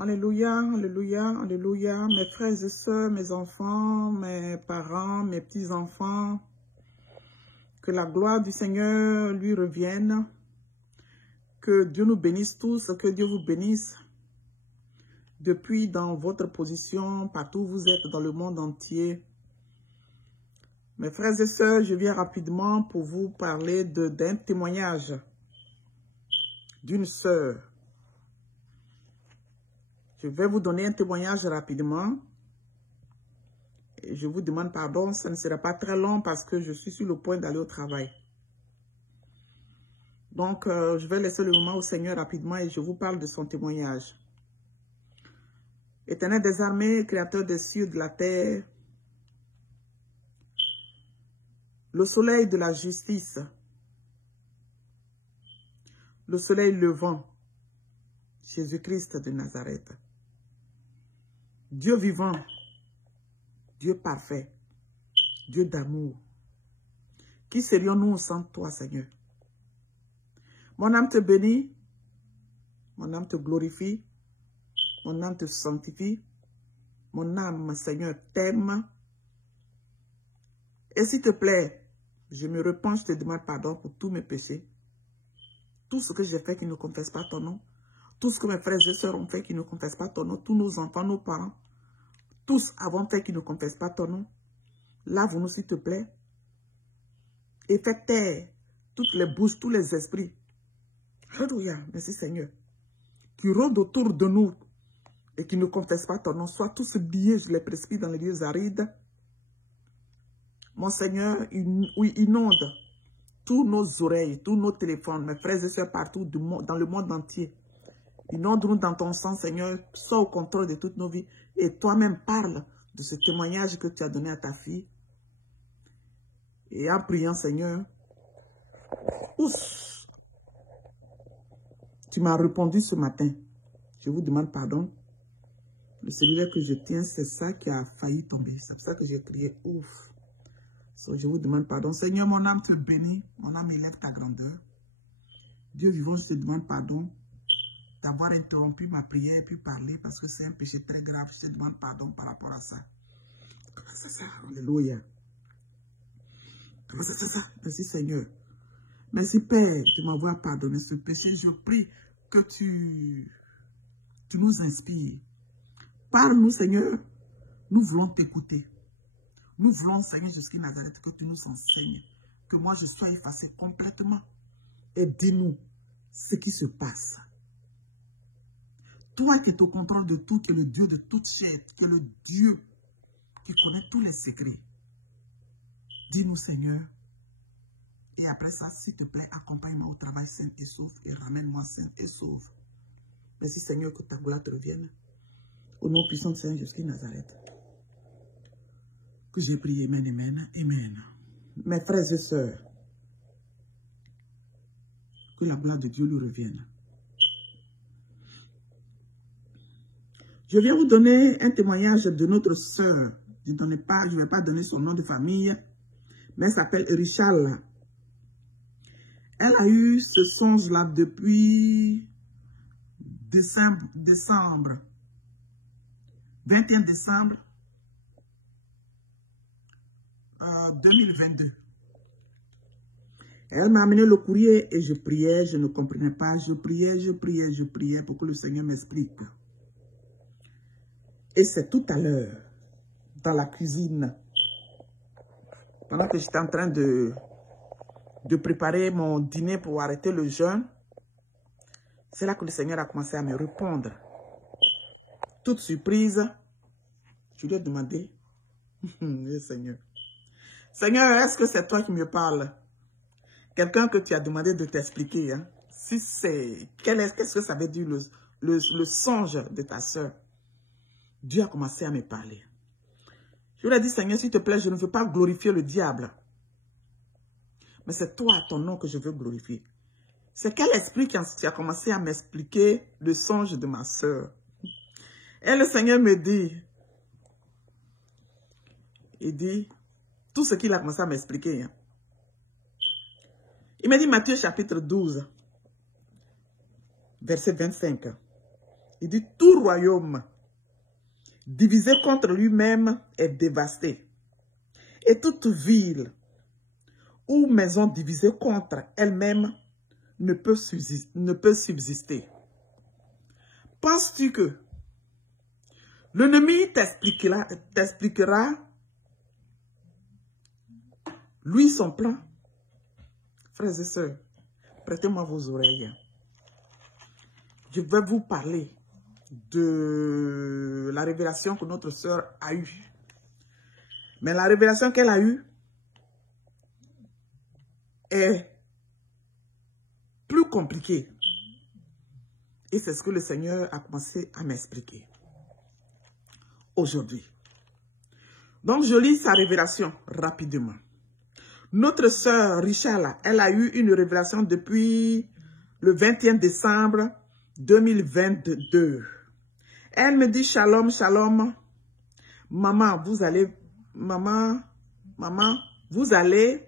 Alléluia, alléluia, alléluia. Mes frères et sœurs, mes enfants, mes parents, mes petits-enfants, que la gloire du Seigneur lui revienne. Que Dieu nous bénisse tous, que Dieu vous bénisse. Depuis dans votre position, partout où vous êtes dans le monde entier. Mes frères et sœurs, je viens rapidement pour vous parler d'un témoignage d'une sœur. Je vais vous donner un témoignage rapidement. Et je vous demande pardon, ça ne sera pas très long parce que je suis sur le point d'aller au travail. Donc, je vais laisser le moment au Seigneur rapidement et je vous parle de son témoignage. Éternel des armées, créateur des cieux et de la terre, le soleil de la justice, le soleil levant, Jésus-Christ de Nazareth. Dieu vivant, Dieu parfait, Dieu d'amour. Qui serions-nous sans toi, Seigneur? Mon âme te bénit, mon âme te glorifie, mon âme te sanctifie, mon âme, Seigneur, t'aime. Et s'il te plaît, je me repens, je te demande pardon pour tous mes péchés. Tout ce que j'ai fait qui ne confesse pas ton nom. Tout ce que mes frères et sœurs ont fait qui ne confessent pas ton nom. Tous nos enfants, nos parents. Tous avons fait qui ne confessent pas ton nom. Lave-nous, s'il te plaît. Et fais taire toutes les bouches, tous les esprits. Alléluia. Merci Seigneur. Qui rôdent autour de nous et qui ne confessent pas ton nom. Sois tous liés, je les prescris dans les lieux arides. Mon Seigneur, inonde tous nos oreilles, tous nos téléphones, mes frères et sœurs partout dans le monde entier. Inonde-nous dans ton sang, Seigneur. Sois au contrôle de toutes nos vies. Et toi-même parle de ce témoignage que tu as donné à ta fille. Et en priant, Seigneur, ouf, tu m'as répondu ce matin. Je vous demande pardon. Le cellulaire que je tiens, c'est ça qui a failli tomber. C'est pour ça que j'ai crié ouf. So, je vous demande pardon. Seigneur, mon âme te bénit. Mon âme élève ta grandeur. Dieu vivant, je te demande pardon d'avoir interrompu ma prière et puis parler parce que c'est un péché très grave. Je te demande pardon par rapport à ça. Comment c'est ça? Alléluia. Comment c'est ça? Merci Seigneur. Merci Père de m'avoir pardonné ce péché. Je prie que tu nous inspires. Parle-nous Seigneur. Nous voulons t'écouter. Nous voulons Seigneur jusqu'à Nazareth que tu nous enseignes. Que moi je sois effacé complètement. Et dis-nous ce qui se passe. Toi qui es au contrôle de tout, qui es le Dieu de toute chair, qui est le Dieu qui connaît tous les secrets. Dis-nous, Seigneur. Et après ça, s'il te plaît, accompagne-moi au travail sain et sauf et ramène-moi sain et sauf. Merci, Seigneur, que ta gloire te revienne. Au nom puissant de Saint Jésus Nazareth. Que j'ai prié, amen, amen, amen. Mes frères et sœurs, que la gloire de Dieu lui revienne. Je viens vous donner un témoignage de notre sœur. Je ne vais pas donner son nom de famille, mais elle s'appelle Richal. Elle a eu ce songe-là depuis décembre. 21 décembre 2022. Elle m'a amené le courrier et je priais, je ne comprenais pas. Je priais pour que le Seigneur m'explique. Et c'est tout à l'heure, dans la cuisine, pendant que j'étais en train de préparer mon dîner pour arrêter le jeûne, c'est là que le Seigneur a commencé à me répondre. Toute surprise, je lui ai demandé, Seigneur, est-ce que c'est toi qui me parles? Quelqu'un que tu as demandé de t'expliquer, hein? Si c'est, qu'est-ce que ça veut dire le songe de ta soeur? Dieu a commencé à me parler. Je lui ai dit, Seigneur, s'il te plaît, je ne veux pas glorifier le diable. Mais c'est toi, ton nom, que je veux glorifier. C'est quel esprit qui a commencé à m'expliquer le songe de ma soeur? Et le Seigneur me dit, il dit, tout ce qu'il a commencé à m'expliquer. Hein. Il m'a dit, Matthieu chapitre 12, verset 25. Il dit, tout royaume divisé contre lui-même est dévasté. Et toute ville ou maison divisée contre elle-même ne peut subsister. Penses-tu que l'ennemi t'expliquera, lui, son plan? Frères et sœurs, prêtez-moi vos oreilles. Je vais vous parler de la révélation que notre sœur a eue. Mais la révélation qu'elle a eue est plus compliquée. Et c'est ce que le Seigneur a commencé à m'expliquer aujourd'hui. Donc, je lis sa révélation rapidement. Notre sœur Richala, elle a eu une révélation depuis le 21 décembre 2022. Elle me dit, shalom, shalom. Maman, vous allez... Maman, vous allez...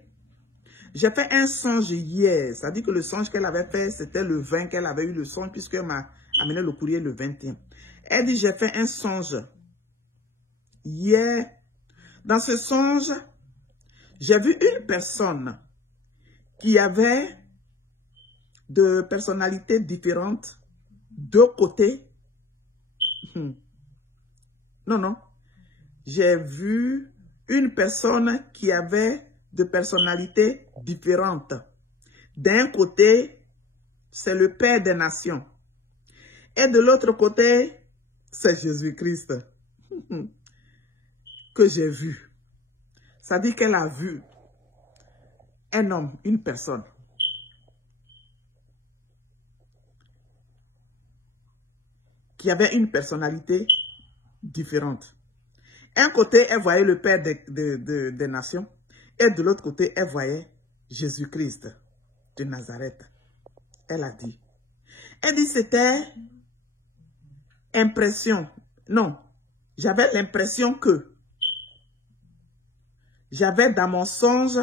J'ai fait un songe hier. Ça dit que le songe qu'elle avait fait, c'était le 20 qu'elle avait eu le songe, puisqu'elle m'a amené le courrier le 21. Elle dit, j'ai fait un songe hier. Dans ce songe, j'ai vu une personne qui avait de personnalités différentes, deux côtés. Non. J'ai vu une personne qui avait de personnalités différentes. D'un côté, c'est le Père des Nations. Et de l'autre côté, c'est Jésus-Christ que j'ai vu. Ça dit qu'elle a vu un homme, une personne, qui avait une personnalité différente. Un côté, elle voyait le Père des Nations. Et de l'autre côté, elle voyait Jésus-Christ de Nazareth. Elle a dit. Elle dit, c'était impression. Non, j'avais l'impression que j'avais dans mon songe,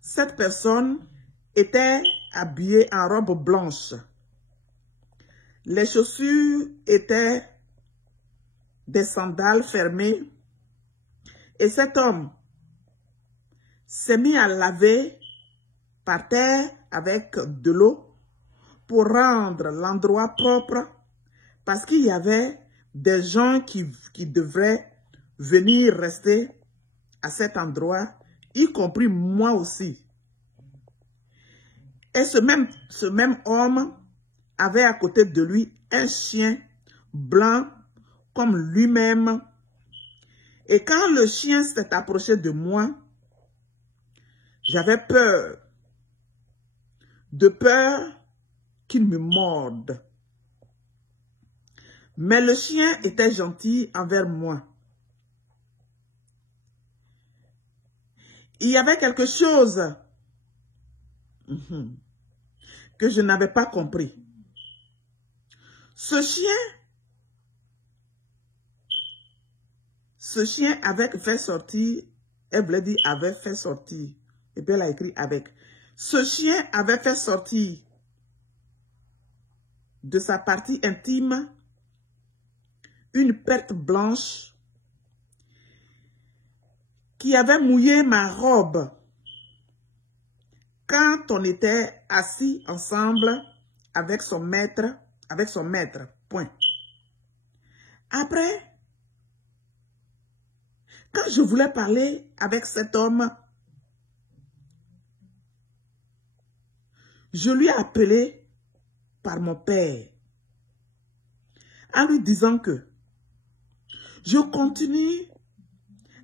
cette personne était habillée en robe blanche. Les chaussures étaient des sandales fermées. Et cet homme s'est mis à laver par terre avec de l'eau pour rendre l'endroit propre parce qu'il y avait des gens qui devraient venir rester à cet endroit, y compris moi aussi. Et ce même homme avait à côté de lui un chien blanc comme lui-même. Et quand le chien s'est approché de moi, j'avais peur. De peur qu'il me morde. Mais le chien était gentil envers moi. Il y avait quelque chose que je n'avais pas compris. Ce chien avait fait sortir, elle voulait dire avait fait sortir, et puis elle a écrit avec. Ce chien avait fait sortir de sa partie intime une perte blanche qui avait mouillé ma robe quand on était assis ensemble avec son maître, point. Après, quand je voulais parler avec cet homme, je lui ai appelé par mon père, en lui disant que je continue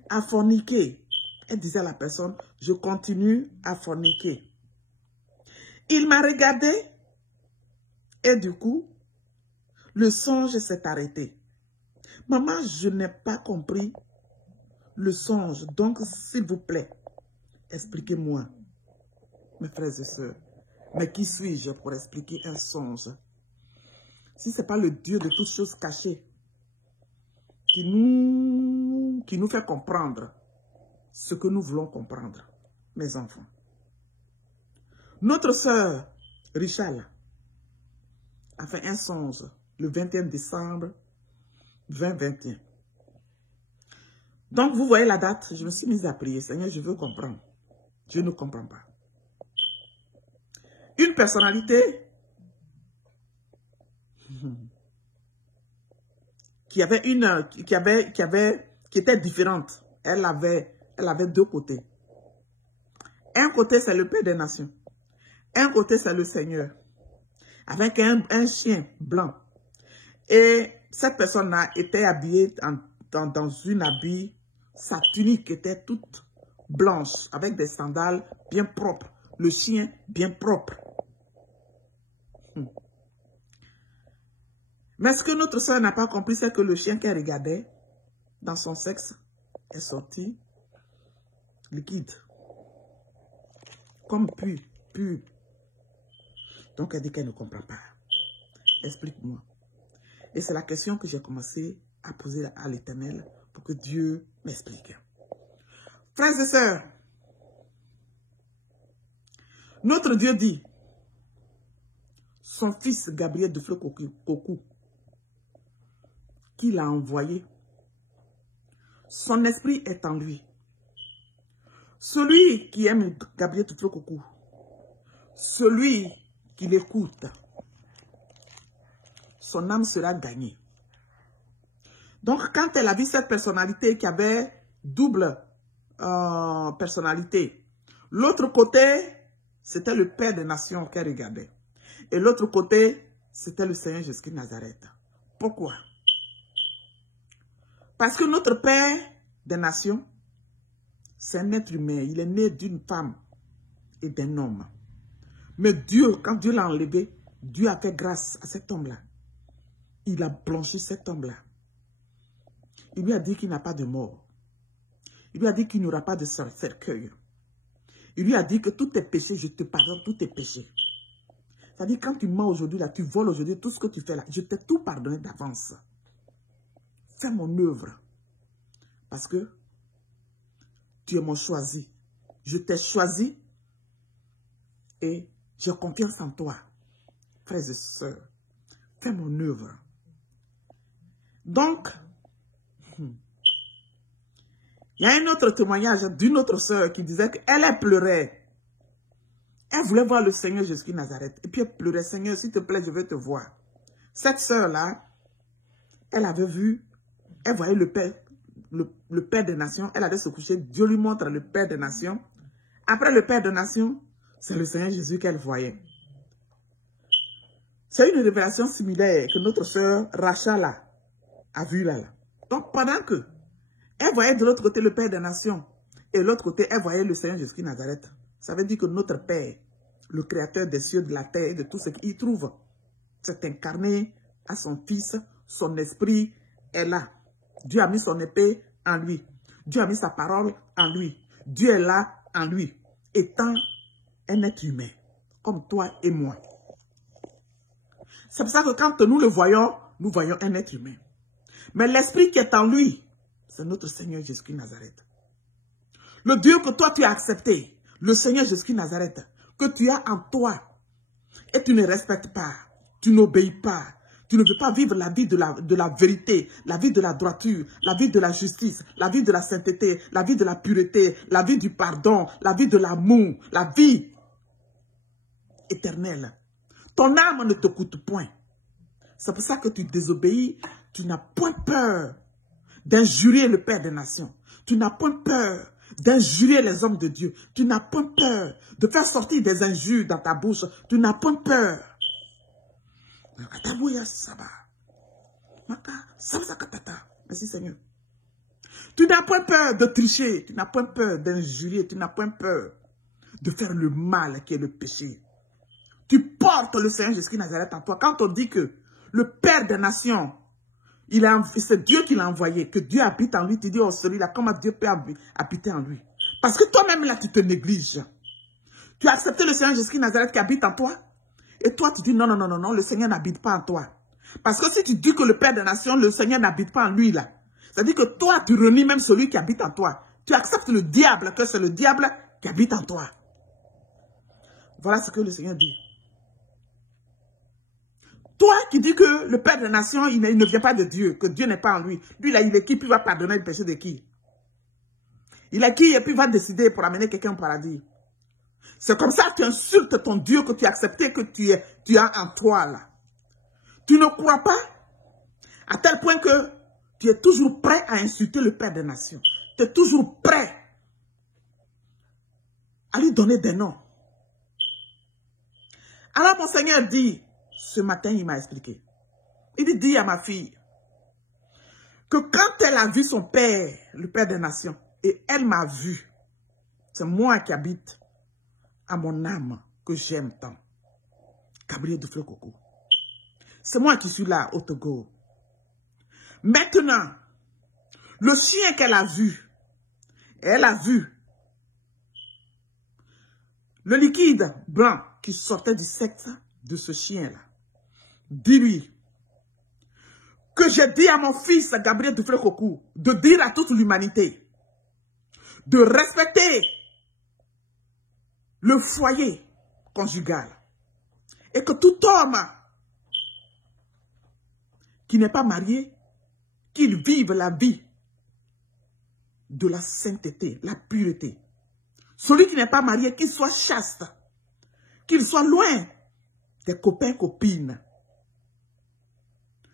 à forniquer. Elle disait à la personne, je continue à forniquer. Il m'a regardé et du coup, le songe s'est arrêté. Maman, je n'ai pas compris le songe. Donc, s'il vous plaît, expliquez-moi, mes frères et sœurs. Mais qui suis-je pour expliquer un songe? Si ce n'est pas le Dieu de toutes choses cachées qui nous fait comprendre ce que nous voulons comprendre, mes enfants. Notre sœur, Richala, a fait un songe le 21 décembre 2021. Donc, vous voyez la date, je me suis mise à prier. Seigneur, je veux comprendre. Je ne comprends pas. Une personnalité qui était différente. Elle avait deux côtés. Un côté, c'est le Père des Nations. Un côté, c'est le Seigneur. Avec un chien blanc. Et cette personne-là était habillée dans une habit, sa tunique était toute blanche, avec des sandales bien propres. Le chien bien propre. Mais ce que notre soeur n'a pas compris, c'est que le chien qu'elle regardait dans son sexe est sorti liquide. Comme pur. Donc elle dit qu'elle ne comprend pas. Explique-moi. Et c'est la question que j'ai commencé à poser à l'Éternel pour que Dieu m'explique. Frères et sœurs, notre Dieu dit, son fils Gabriel de Fleu-Cocou, qu'il a envoyé, son esprit est en lui. Celui qui aime Gabriel de Fleu-Cocou, celui qui l'écoute, son âme sera gagnée. Donc, quand elle a vu cette personnalité qui avait double personnalité, l'autre côté, c'était le Père des Nations qu'elle regardait. Et l'autre côté, c'était le Seigneur Jésus-Christ Nazareth. Pourquoi? Parce que notre Père des Nations, c'est un être humain. Il est né d'une femme et d'un homme. Mais Dieu, quand Dieu l'a enlevé, Dieu a fait grâce à cet homme-là. Il a blanchi cet homme-là. Il lui a dit qu'il n'a pas de mort. Il lui a dit qu'il n'y aura pas de cercueil. Il lui a dit que tous tes péchés, je te pardonne tous tes péchés. C'est-à-dire, quand tu mens aujourd'hui, là, tu voles aujourd'hui, tout ce que tu fais là, je t'ai tout pardonné d'avance. Fais mon œuvre. Parce que tu es mon choisi. Je t'ai choisi et j'ai confiance en toi. Frères et sœurs, fais mon œuvre. Donc, il y a un autre témoignage d'une autre sœur qui disait qu'elle pleurait. Elle voulait voir le Seigneur Jésus-Christ Nazareth. Et puis elle pleurait, Seigneur, s'il te plaît, je veux te voir. Cette sœur-là, elle avait vu, elle voyait le Père des Nations. Elle allait se coucher, Dieu lui montre le Père des Nations. Après le Père des Nations, c'est le Seigneur Jésus qu'elle voyait. C'est une révélation similaire que notre sœur Rachel a vue là. Donc pendant que elle voyait de l'autre côté le Père des Nations et de l'autre côté, elle voyait le Seigneur Jésus-Christ Nazareth. Ça veut dire que notre Père, le Créateur des cieux, de la terre et de tout ce qu'il trouve, s'est incarné à son Fils, son esprit est là. Dieu a mis son épée en lui. Dieu a mis sa parole en lui. Dieu est là en lui, étant un être humain, comme toi et moi. C'est pour ça que quand nous le voyons, nous voyons un être humain. Mais l'esprit qui est en lui, c'est notre Seigneur Jésus-Christ Nazareth. Le Dieu que toi tu as accepté, le Seigneur Jésus-Christ Nazareth, que tu as en toi, et tu ne respectes pas, tu n'obéis pas, tu ne veux pas vivre la vie de la vérité, la vie de la droiture, la vie de la justice, la vie de la sainteté, la vie de la pureté, la vie du pardon, la vie de l'amour, la vie éternelle. Ton âme ne te coûte point. C'est pour ça que tu désobéis, tu n'as point peur d'injurier le Père des Nations. Tu n'as point peur d'injurier les hommes de Dieu. Tu n'as point peur de faire sortir des injures dans ta bouche. Tu n'as point peur. Merci Seigneur. Tu n'as point peur de tricher. Tu n'as point peur d'injurier. Tu n'as point peur de faire le mal qui est le péché. Tu portes le Seigneur Jésus-Christ Nazareth en toi. Quand on dit que le Père des Nations, c'est Dieu qui l'a envoyé, que Dieu habite en lui, tu dis, oh celui-là, comment Dieu peut habiter en lui? Parce que toi-même là, tu te négliges. Tu as accepté le Seigneur Jésus-Christ Nazareth qui habite en toi. Et toi, tu dis, non, non, non, non, non, le Seigneur n'habite pas en toi. Parce que si tu dis que le Père des Nations, le Seigneur n'habite pas en lui là, c'est-à-dire que toi, tu renies même celui qui habite en toi. Tu acceptes le diable, que c'est le diable qui habite en toi. Voilà ce que le Seigneur dit. Toi qui dis que le Père des Nations, il ne vient pas de Dieu, que Dieu n'est pas en lui. Lui, là, il est qui, puis il va pardonner le péché de qui? Il est qui, et puis il va décider pour amener quelqu'un au paradis. C'est comme ça que tu insultes ton Dieu que tu as accepté, que tu as en toi, là. Tu ne crois pas à tel point que tu es toujours prêt à insulter le Père des Nations. Tu es toujours prêt à lui donner des noms. Alors mon Seigneur dit, ce matin il m'a expliqué, il dit à ma fille, que quand elle a vu son Père, le Père des Nations, et elle m'a vu, c'est moi qui habite à mon âme, que j'aime tant, Gabriel Duflo-Coco. C'est moi qui suis là au Togo. Maintenant, le chien qu'elle a vu, elle a vu le liquide blanc qui sortait du sexe de ce chien-là. Dis-lui que j'ai dit à mon fils Gabriel Duflo-Coco de dire à toute l'humanité de respecter le foyer conjugal et que tout homme qui n'est pas marié, qu'il vive la vie de la sainteté, la pureté. Celui qui n'est pas marié, qu'il soit chaste, qu'il soit loin des copains, copines.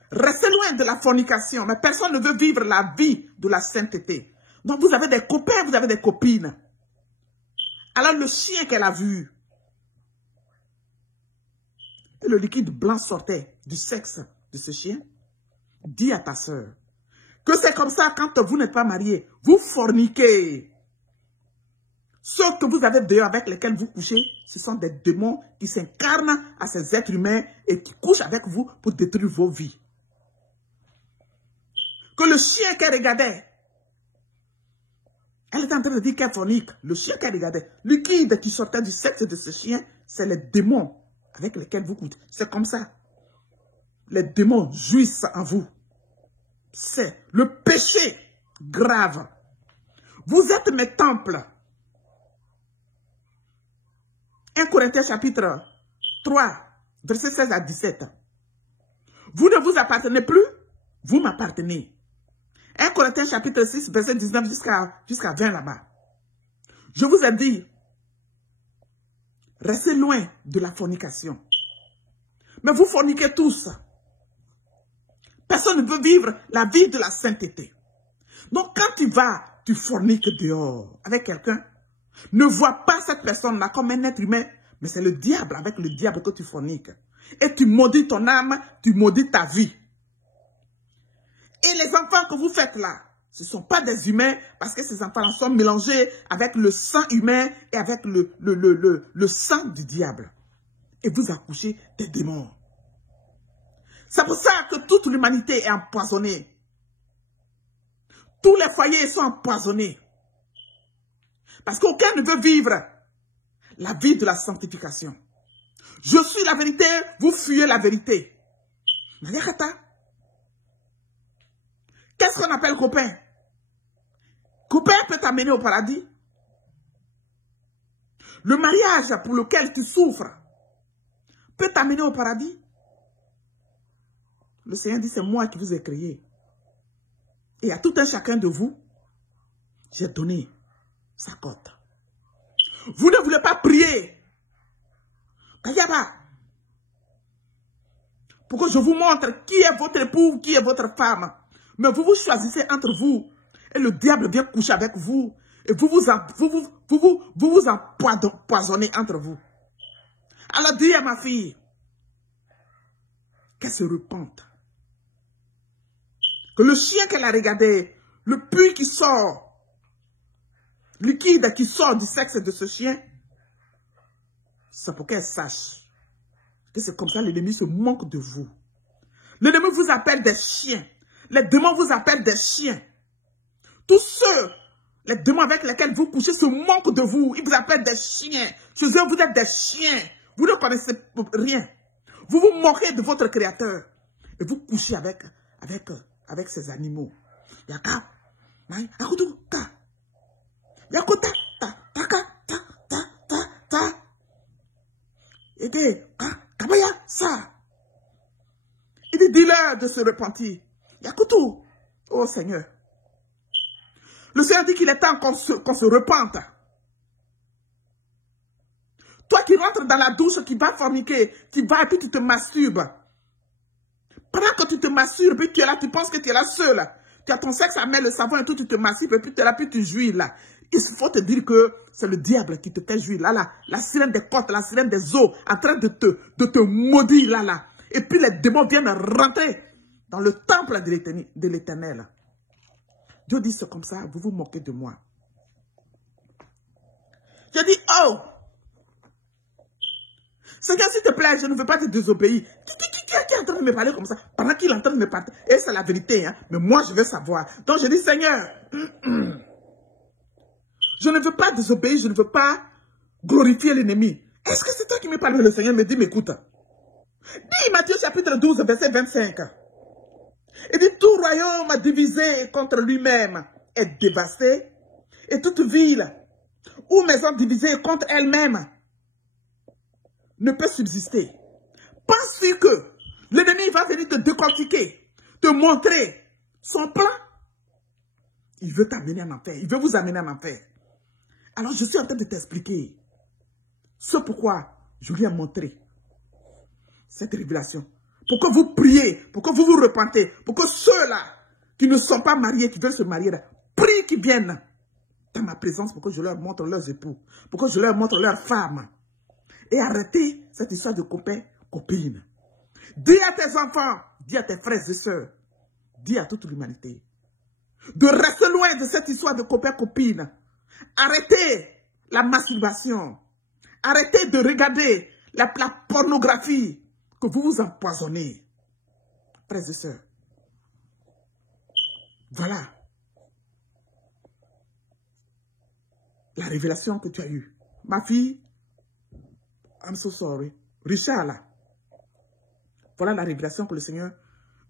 Restez loin de la fornication, mais personne ne veut vivre la vie de la sainteté. Donc vous avez des copains, vous avez des copines. Alors le chien qu'elle a vu, et le liquide blanc sortait du sexe de ce chien, dis à ta soeur que c'est comme ça quand vous n'êtes pas marié, vous forniquez. Ceux que vous avez dehors avec lesquels vous couchez, ce sont des démons qui s'incarnent à ces êtres humains et qui couchent avec vous pour détruire vos vies. Que le chien qu'elle regardait, elle était en train de dire qu'elle fornique. Le chien qu'elle regardait, le liquide qui sortait du sexe de ce chien, c'est les démons avec lesquels vous couchez. C'est comme ça. Les démons jouissent en vous. C'est le péché grave. Vous êtes mes temples. 1 Corinthiens chapitre 3, verset 16 à 17. Vous ne vous appartenez plus, vous m'appartenez. 1 Corinthiens chapitre 6, verset 19 jusqu'à 20 là-bas. Je vous ai dit, restez loin de la fornication. Mais vous forniquez tous. Personne ne veut vivre la vie de la sainteté. Donc quand tu forniques dehors avec quelqu'un, ne vois pas cette personne-là comme un être humain, mais c'est le diable, avec le diable que tu forniques. Et tu maudis ton âme, tu maudis ta vie. Et les enfants que vous faites là, ce ne sont pas des humains, parce que ces enfants sont mélangés avec le sang humain et avec le sang du diable. Et vous accouchez des démons. C'est pour ça que toute l'humanité est empoisonnée. Tous les foyers sont empoisonnés. Parce qu'aucun ne veut vivre la vie de la sanctification. Je suis la vérité, vous fuyez la vérité. Qu'est-ce qu'on appelle copain? Copain peut t'amener au paradis. Le mariage pour lequel tu souffres peut t'amener au paradis. Le Seigneur dit, c'est moi qui vous ai créé. Et à tout un chacun de vous, j'ai donné sa cote. Vous ne voulez pas prier. Kayaba. Pour que je vous montre qui est votre époux, qui est votre femme. Mais vous vous choisissez entre vous. Et le diable vient coucher avec vous. Et vous vous empoisonnez entre vous. Alors dis à ma fille qu'elle se repente. Que le chien qu'elle a regardé, le puits qui sort, liquide qui sort du sexe de ce chien, c'est pour qu'elle sache que c'est comme ça l'ennemi se moque de vous. L'ennemi vous appelle des chiens. Les démons vous appellent des chiens. Tous ceux, les démons avec lesquels vous couchez se moquent de vous. Ils vous appellent des chiens. Chez eux, vous êtes des chiens. Vous ne connaissez rien. Vous vous moquez de votre Créateur. Et vous couchez avec ces animaux. Yaka, akutu, ta. Yakota, ta, taka, ta, ta, ta, ta. Et kabaya, ça. Il dit, dis-leur de se repentir. Il y a que tout. Oh Seigneur. Le Seigneur dit qu'il est temps qu'on se repente. Toi qui rentres dans la douche, qui vas forniquer, qui vas et puis tu te masturbes. Pendant que tu te masturbes, puis tu es là, tu penses que tu es là seul. Tu as ton sexe à mettre le savon et tout, tu te masturbes, et puis tu es là, puis tu jouis là. Il faut te dire que c'est le diable qui te fait jouir là, la sirène des côtes, la sirène des eaux, en train de te maudire là. Et puis les démons viennent rentrer dans le temple de l'Éternel. Dieu dit c'est comme ça, vous vous moquez de moi. Je dis, oh, Seigneur, s'il te plaît, je ne veux pas te désobéir. Qui est en train de me parler comme ça? Pendant qu'il est en train de me parler, et c'est la vérité, hein, mais moi je veux savoir. Donc je dis, Seigneur, je ne veux pas désobéir, je ne veux pas glorifier l'ennemi. Est-ce que c'est toi qui me parles? Le Seigneur me dit, m'écoute. Dis Matthieu chapitre 12, verset 25. Il dit, tout royaume divisé contre lui-même est dévasté, et toute ville ou maison divisée contre elle-même ne peut subsister. Penses-tu que l'ennemi va venir te décortiquer, te montrer son plan? Il veut t'amener en enfer, il veut vous amener en enfer. Alors je suis en train de t'expliquer ce pourquoi je lui ai montré cette révélation. Pour que vous priez, pour que vous vous repentez, pour que ceux-là qui ne sont pas mariés, qui veulent se marier, là, prient qu'ils viennent dans ma présence pour que je leur montre leurs époux, pour que je leur montre leurs femmes. Et arrêtez cette histoire de copains, copines. Dis à tes enfants, dis à tes frères et sœurs, dis à toute l'humanité, de rester loin de cette histoire de copains, copines. Arrêtez la masturbation. Arrêtez de regarder la pornographie, que vous vous empoisonnez. Frères et sœurs. Voilà. La révélation que tu as eue. Ma fille, I'm so sorry. Richard, là. Voilà la révélation que le Seigneur,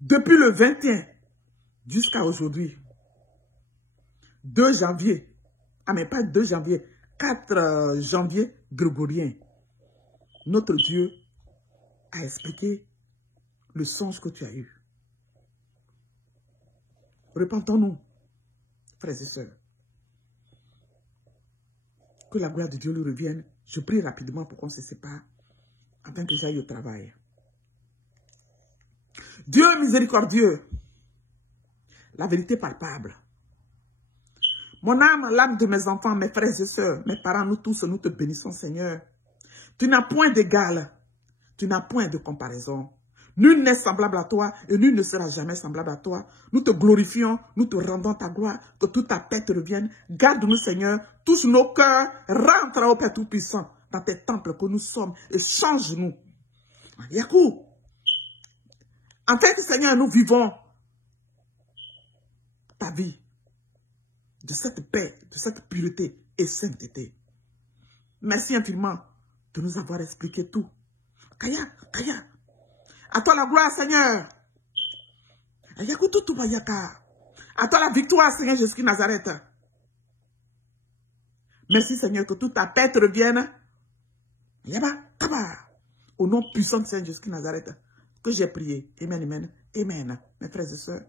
depuis le 21 jusqu'à aujourd'hui, 2 janvier, ah mais pas 2 janvier, 4 janvier grégorien, notre Dieu a expliqué le songe que tu as eu. Repentons-nous, frères et sœurs. Que la gloire de Dieu lui revienne. Je prie rapidement pour qu'on se sépare, afin que j'aille au travail. Dieu miséricordieux, la vérité palpable. Mon âme, l'âme de mes enfants, mes frères et sœurs, mes parents, nous tous, nous te bénissons, Seigneur. Tu n'as point d'égal, tu n'as point de comparaison. Nul n'est semblable à toi et nul ne sera jamais semblable à toi. Nous te glorifions, nous te rendons ta gloire, que toute ta paix te revienne. Garde-nous, Seigneur, touche nos cœurs, rentre au Père Tout-Puissant dans tes temples que nous sommes et change-nous. Yakou, en fait, Seigneur, nous vivons ta vie de cette paix, de cette pureté et sainteté. Merci infiniment de nous avoir expliqué tout. Kaya, Kaya. À toi la gloire, Seigneur. À toi la victoire, Seigneur Jésus de Nazareth. Merci, Seigneur, que toute ta paix te revienne. Au nom puissant de Seigneur Jésus de Nazareth, que j'ai prié. Amen, amen, amen. Mes frères et sœurs,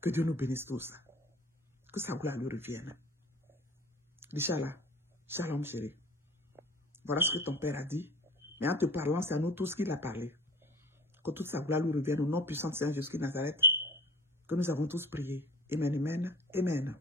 que Dieu nous bénisse tous. Que sa gloire lui revienne. Inch'Allah, shalom chérie. Voilà ce que ton Père a dit. Mais en te parlant, c'est à nous tous qu'il a parlé. Que toute sa gloire lui revienne au nom puissant de Seigneur Jésus de Nazareth. Que nous avons tous prié. Amen, amen, amen.